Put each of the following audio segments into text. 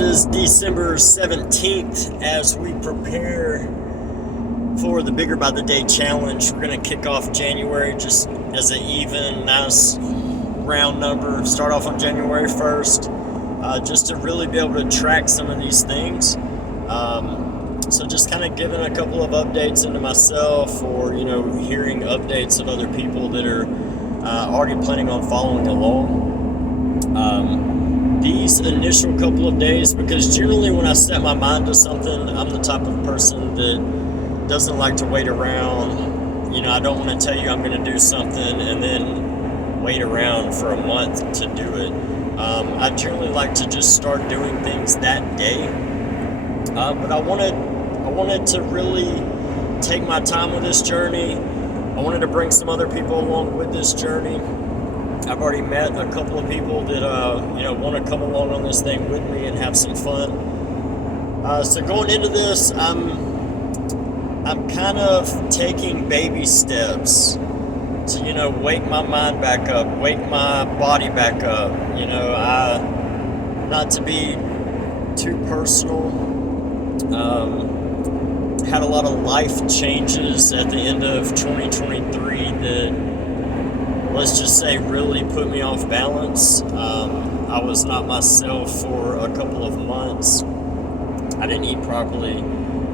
it is December 17th as we prepare for the Bigger by the Day challenge. We're going to kick off January just as an even, nice round number. Start off on January 1st, just to really be able to track some of these things. So just kind of giving a couple of updates into myself, or hearing updates of other people that are already planning on following along. These initial couple of days, because generally when I set my mind to something, I'm the type of person that doesn't like to wait around. I don't want to tell you I'm going to do something and then wait around for a month to do it. I generally like to just start doing things that day. But I wanted to really take my time with this journey. I wanted to bring some other people along with this journey. I've already met a couple of people that want to come along on this thing with me and have some fun. So going into this, I'm kind of taking baby steps to wake my mind back up, wake my body back up. Not to be too personal. Had a lot of life changes at the end of 2023 that, let's just say, really put me off balance. I was not myself for a couple of months. I didn't eat properly.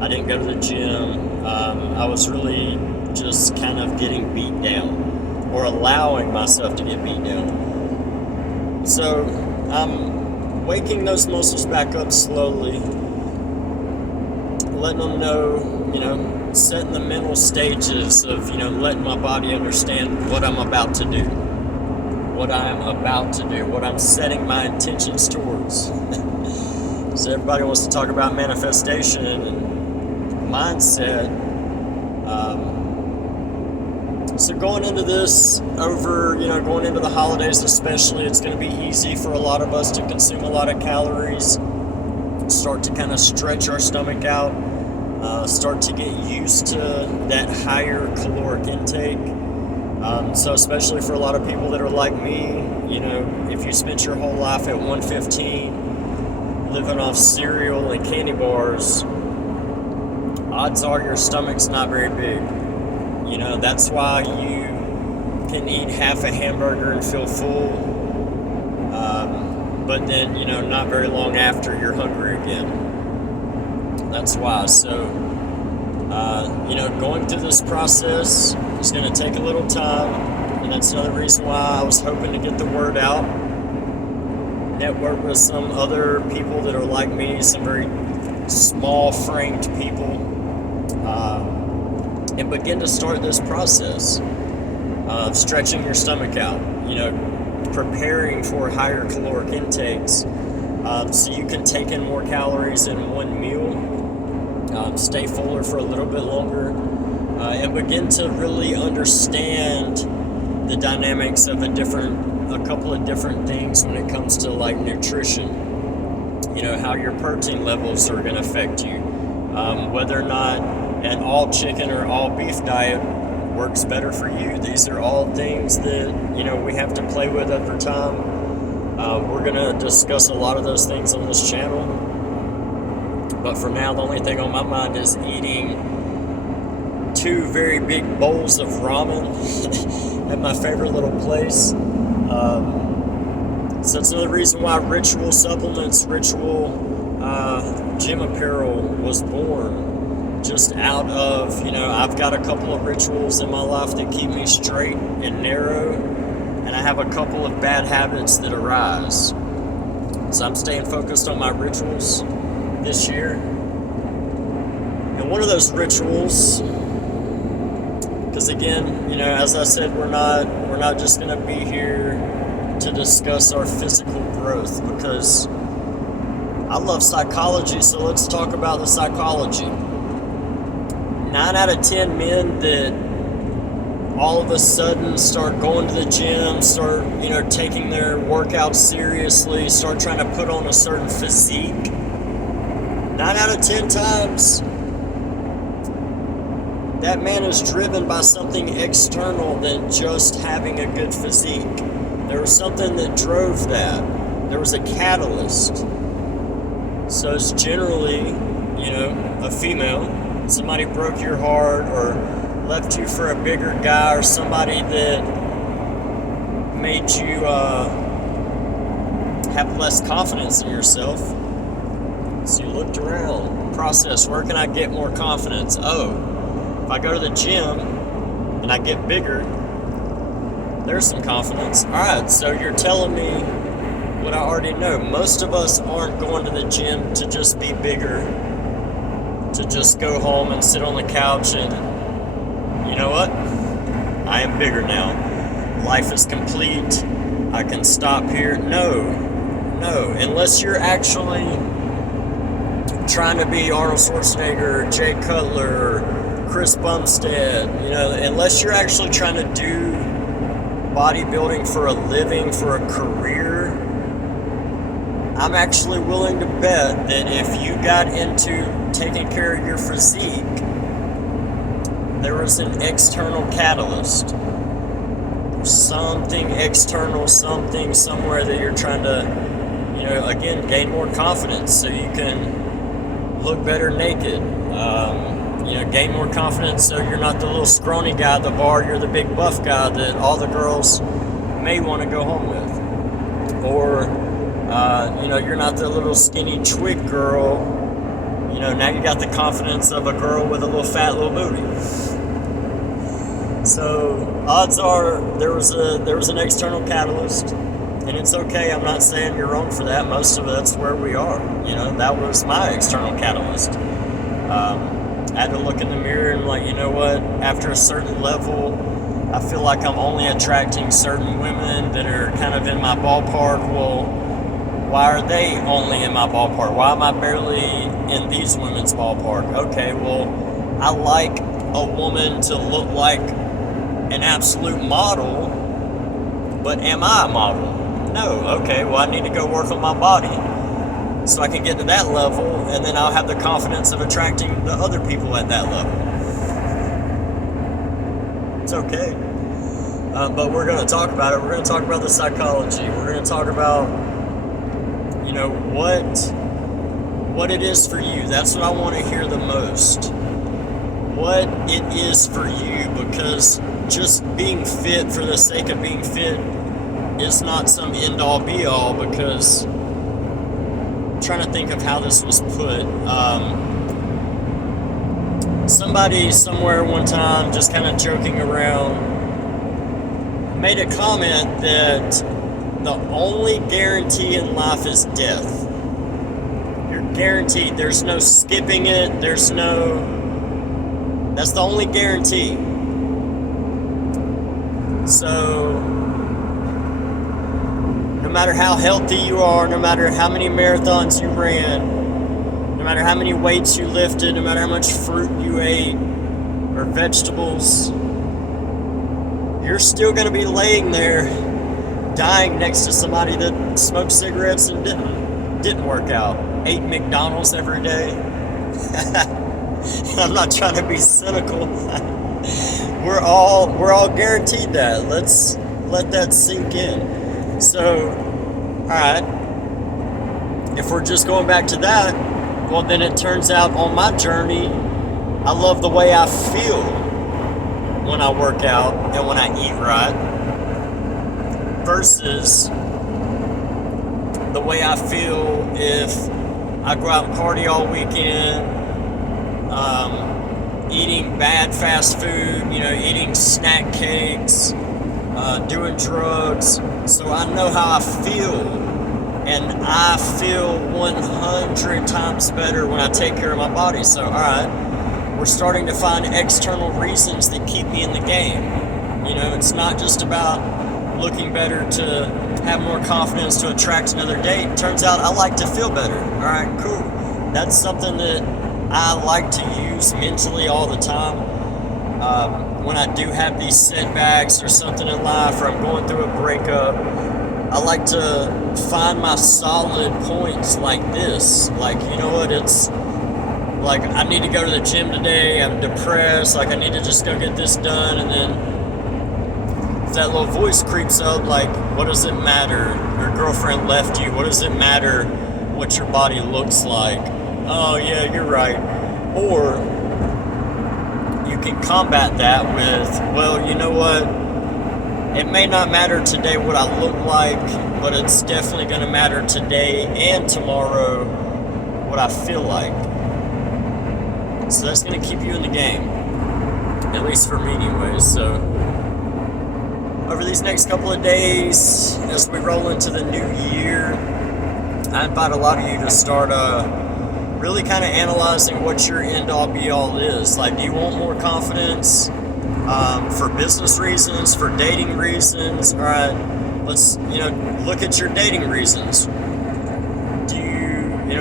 I didn't go to the gym. I was really just kind of getting beat down, or allowing myself to get beat down. So I'm waking those muscles back up slowly, letting them know, setting the mental stages of, letting my body understand what I'm about to do, what I'm setting my intentions towards. So everybody wants to talk about manifestation and mindset. So going into this, going into the holidays especially, it's going to be easy for a lot of us to consume a lot of calories, start to kind of stretch our stomach out, start to get used to that higher caloric intake. So especially for a lot of people that are like me, if you spent your whole life at 115 living off cereal and candy bars, odds are your stomach's not very big. That's why you can eat half a hamburger and feel full, but then, not very long after, you're hungry again. That's why. So, going through this process is going to take a little time, and that's another reason why I was hoping to get the word out, network with some other people that are like me, some very small-framed people, and begin to start this process of stretching your stomach out, preparing for higher caloric intakes, so you can take in more calories in one meal, stay fuller for a little bit longer, and begin to really understand the dynamics of a couple of different things when it comes to like nutrition. How your protein levels are going to affect you, whether or not an all chicken or all beef diet works better for you. These are all things that we have to play with over time. We're going to discuss a lot of those things on this channel, but for now the only thing on my mind is eating 2 very big bowls of ramen at my favorite little place. So it's another reason why Ritual Supplements, Ritual Gym Apparel was born. Just out of, I've got a couple of rituals in my life that keep me straight and narrow, and I have a couple of bad habits that arise. So I'm staying focused on my rituals this year. And one of those rituals, because again, as I said, we're not just going to be here to discuss our physical growth, because I love psychology, so let's talk about the psychology. 9 out of 10 men that all of a sudden start going to the gym, start, taking their workouts seriously, start trying to put on a certain physique, 9 out of 10 times, that man is driven by something external than just having a good physique. There was something that drove that. There was a catalyst. So it's generally, a female. Somebody broke your heart or left you for a bigger guy, or somebody that made you have less confidence in yourself. So you looked around, process, where can I get more confidence? Oh, if I go to the gym and I get bigger, there's some confidence. Alright, so you're telling me what I already know. Most of us aren't going to the gym to just be bigger, to just go home and sit on the couch and, you know what? I am bigger now. Life is complete. I can stop here. No. Unless you're actually trying to be Arnold Schwarzenegger, Jay Cutler, Chris Bumstead, unless you're actually trying to do bodybuilding for a living, for a career, I'm actually willing to bet that if you got into taking care of your physique, there was an external catalyst. Something external, something somewhere that you're trying to, again, gain more confidence so you can look better naked. Gain more confidence so you're not the little scrawny guy at the bar, you're the big buff guy that all the girls may want to go home with. Or, you're not the little skinny twig girl. Now you got the confidence of a girl with a little fat little booty. So odds are there was an external catalyst, and it's okay. I'm not saying you're wrong for that. Most of that's where we are. That was my external catalyst. I had to look in the mirror and you know what? After a certain level, I feel like I'm only attracting certain women that are kind of in my ballpark. Well, why are they only in my ballpark? Why am I barely in these women's ballpark? Okay, well, I like a woman to look like an absolute model, but am I a model? No. Okay, well, I need to go work on my body so I can get to that level, and then I'll have the confidence of attracting the other people at that level. It's okay. But we're going to talk about it. We're going to talk about the psychology. We're going to talk about, what it is for you. That's what I want to hear the most. What it is for you, because just being fit for the sake of being fit is not some end-all be-all, because I'm trying to think of how this was put. Somebody somewhere one time, just kind of joking around, made a comment that the only guarantee in life is death. You're guaranteed. There's no skipping it. That's the only guarantee. So, no matter how healthy you are, no matter how many marathons you ran, no matter how many weights you lifted, no matter how much fruit you ate or vegetables, you're still going to be laying there dying next to somebody that smoked cigarettes and didn't work out, ate McDonald's every day. I'm not trying to be cynical. We're all guaranteed that. Let's let that sink in. So, all right, if we're just going back to that, well, then it turns out on my journey, I love the way I feel when I work out and when I eat right, versus the way I feel if I go out and party all weekend, eating bad fast food, eating snack cakes, doing drugs. So I know how I feel, and I feel 100 times better when I take care of my body. So, all right, we're starting to find external reasons that keep me in the game. It's not just about looking better to have more confidence to attract another date. Turns out I like to feel better. All right, cool. That's something that I like to use mentally all the time. When I do have these setbacks or something in life, or I'm going through a breakup, I like to find my solid points like this. Like, you know what, it's like I need to go to the gym today, I'm depressed, like I need to just go get this done, and then if that little voice creeps up, like, what does it matter? Your girlfriend left you, what does it matter what your body looks like. Oh yeah, you're right. Or you can combat that with, well, you know what? It may not matter today what I look like, but it's definitely going to matter today and tomorrow what I feel like. So that's going to keep you in the game. At least for me anyways. So over these next couple of days, as we roll into the new year, I invite a lot of you to start really kind of analyzing what your end-all be-all is. Like, do you want more confidence for business reasons, for dating reasons? All right, let's, look at your dating reasons.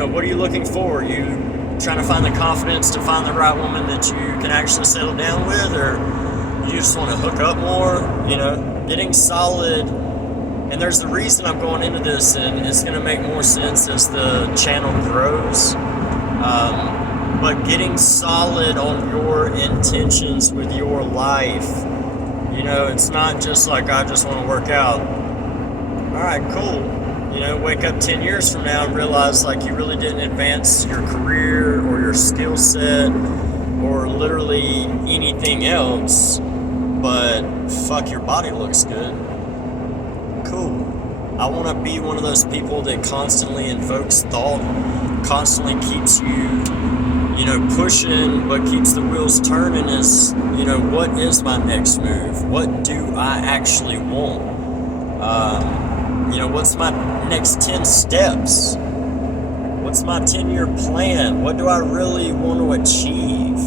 What are you looking for? Are you trying to find the confidence to find the right woman that you can actually settle down with, or you just want to hook up more? Getting solid. And there's the reason I'm going into this, and it's going to make more sense as the channel grows. But getting solid on your intentions with your life. It's not just like, I just want to work out. All right, cool. Wake up 10 years from now and realize like you really didn't advance your career or your skill set or literally anything else, but fuck, your body looks good. Cool. I want to be one of those people that constantly invokes thought, constantly keeps you, pushing, but keeps the wheels turning. Is, what is my next move? What do I actually want? What's my next 10 steps? What's my 10-year plan? What do I really want to achieve?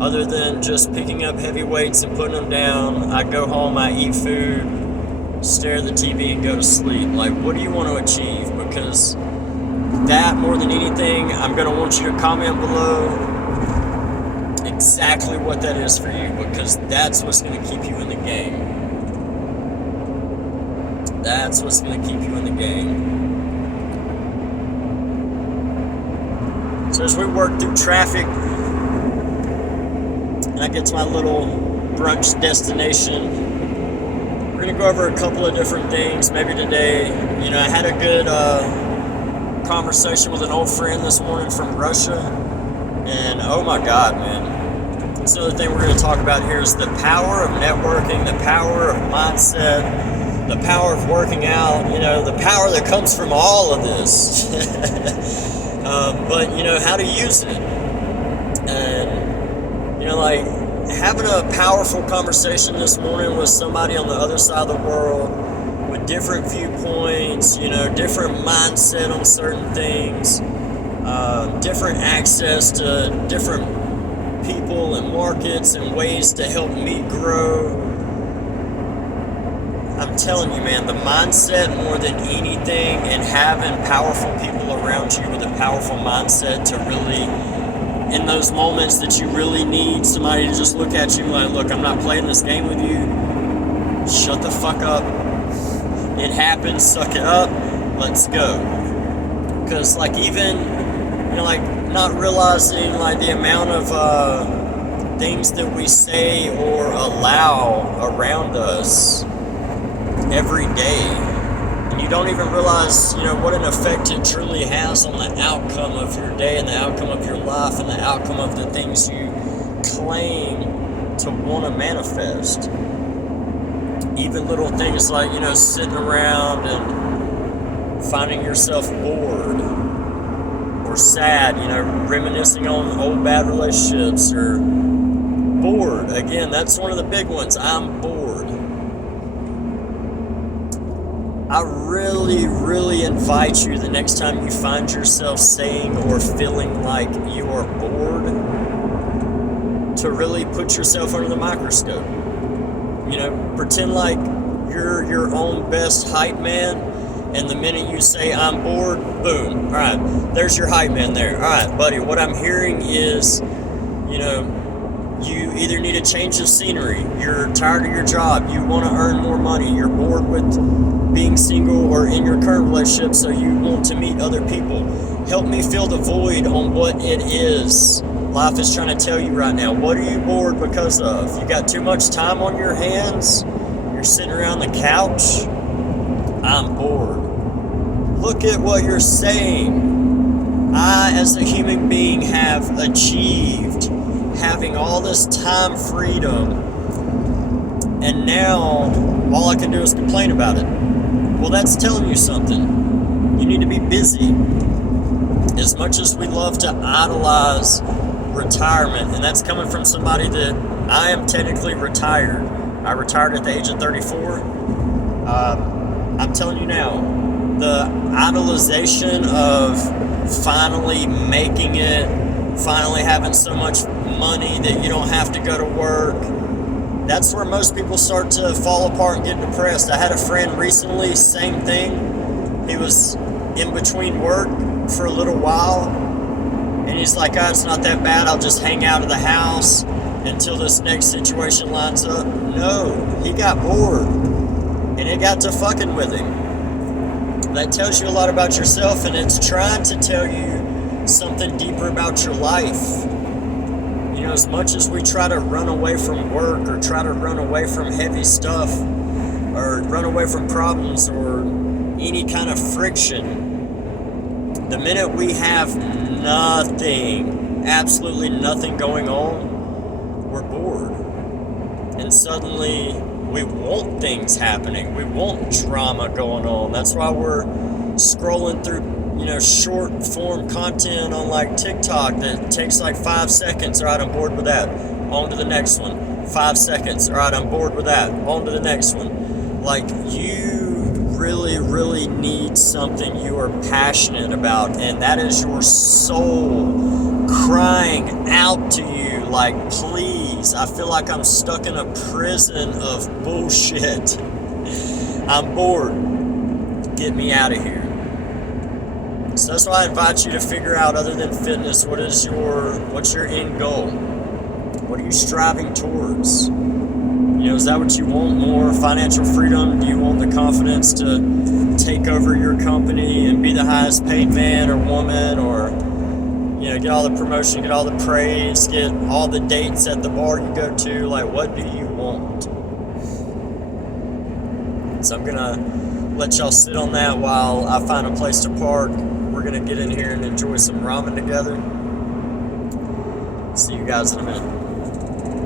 Other than just picking up heavy weights and putting them down, I go home, I eat food, stare at the TV, and go to sleep. Like, what do you want to achieve? Because that, more than anything, I'm going to want you to comment below exactly what that is for you, because that's what's going to keep you in the game. That's what's going to keep you in the game. So as we work through traffic, and I get to my little brunch destination, we're going to go over a couple of different things. Maybe today, I had a good conversation with an old friend this morning from Russia, and oh my God, man. So another thing we're going to talk about here is the power of networking, the power of mindset, the power of working out, the power that comes from all of this. But, how to use it. And, like having a powerful conversation this morning with somebody on the other side of the world with different viewpoints, different mindset on certain things, different access to different people and markets and ways to help me grow. I'm telling you, man, the mindset more than anything, and having powerful people around you with a powerful mindset to really, in those moments that you really need somebody to just look at you like, look, I'm not playing this game with you. Shut the fuck up. It happens. Suck it up. Let's go. Because, like, even, not realizing, like, the amount of things that we say or allow around us every day, and you don't even realize, what an effect it truly has on the outcome of your day and the outcome of your life and the outcome of the things you claim to want to manifest. Even little things like, sitting around and finding yourself bored or sad, reminiscing on old bad relationships, or bored. Again, that's one of the big ones. I'm bored. I really, really invite you, the next time you find yourself saying or feeling like you are bored, to really put yourself under the microscope. Pretend like you're your own best hype man, and the minute you say, I'm bored, boom. All right, there's your hype man there. All right, buddy, what I'm hearing is, you either need a change of scenery, you're tired of your job, you want to earn more money, you're bored with being single or in your current relationship, so you want to meet other people. Help me fill the void on what it is life is trying to tell you right now. What are you bored because of? You got too much time on your hands? You're sitting around the couch? I'm bored. look at what you're saying. I, as a human being, have achieved having all this time freedom, and now all I can do is complain about it. Well, that's telling you something. You need to be busy. As much as we love to idolize retirement, and that's coming from somebody that I am technically retired. I retired at the age of 34. I'm telling you now, the idolization of finally making it, finally having so much money that you don't have to go to work, that's where most people start to fall apart and get depressed. I had a friend recently, same thing. He was in between work for a little while, and he's like, oh, it's not that bad, I'll just hang out of the house until this next situation lines up. No, he got bored, and it got to fucking with him. That tells you a lot about yourself, and it's trying to tell you something deeper about your life. You know, as much as we try to run away from work, or try to run away from heavy stuff, or run away from problems, or any kind of friction, the minute we have nothing, absolutely nothing going on, we're bored. And suddenly we want things happening. We want drama going on. That's why we're scrolling through, short form content on like TikTok that takes like 5 seconds. All right, I'm bored with that. On to the next one. 5 seconds. All right, I'm bored with that. On to the next one. Like, you really, really need something you are passionate about, and that is your soul crying out to you like, please, I feel like I'm stuck in a prison of bullshit. I'm bored. Get me out of here. So that's why I invite you to figure out, other than fitness, what's your end goal? What are you striving towards? Is that what you want? More financial freedom? Do you want the confidence to take over your company and be the highest paid man or woman, or get all the promotion, get all the praise, get all the dates at the bar you go to? Like, what do you want? So I'm gonna let y'all sit on that while I find a place to park. We're gonna get in here and enjoy some ramen together. See you guys in a minute.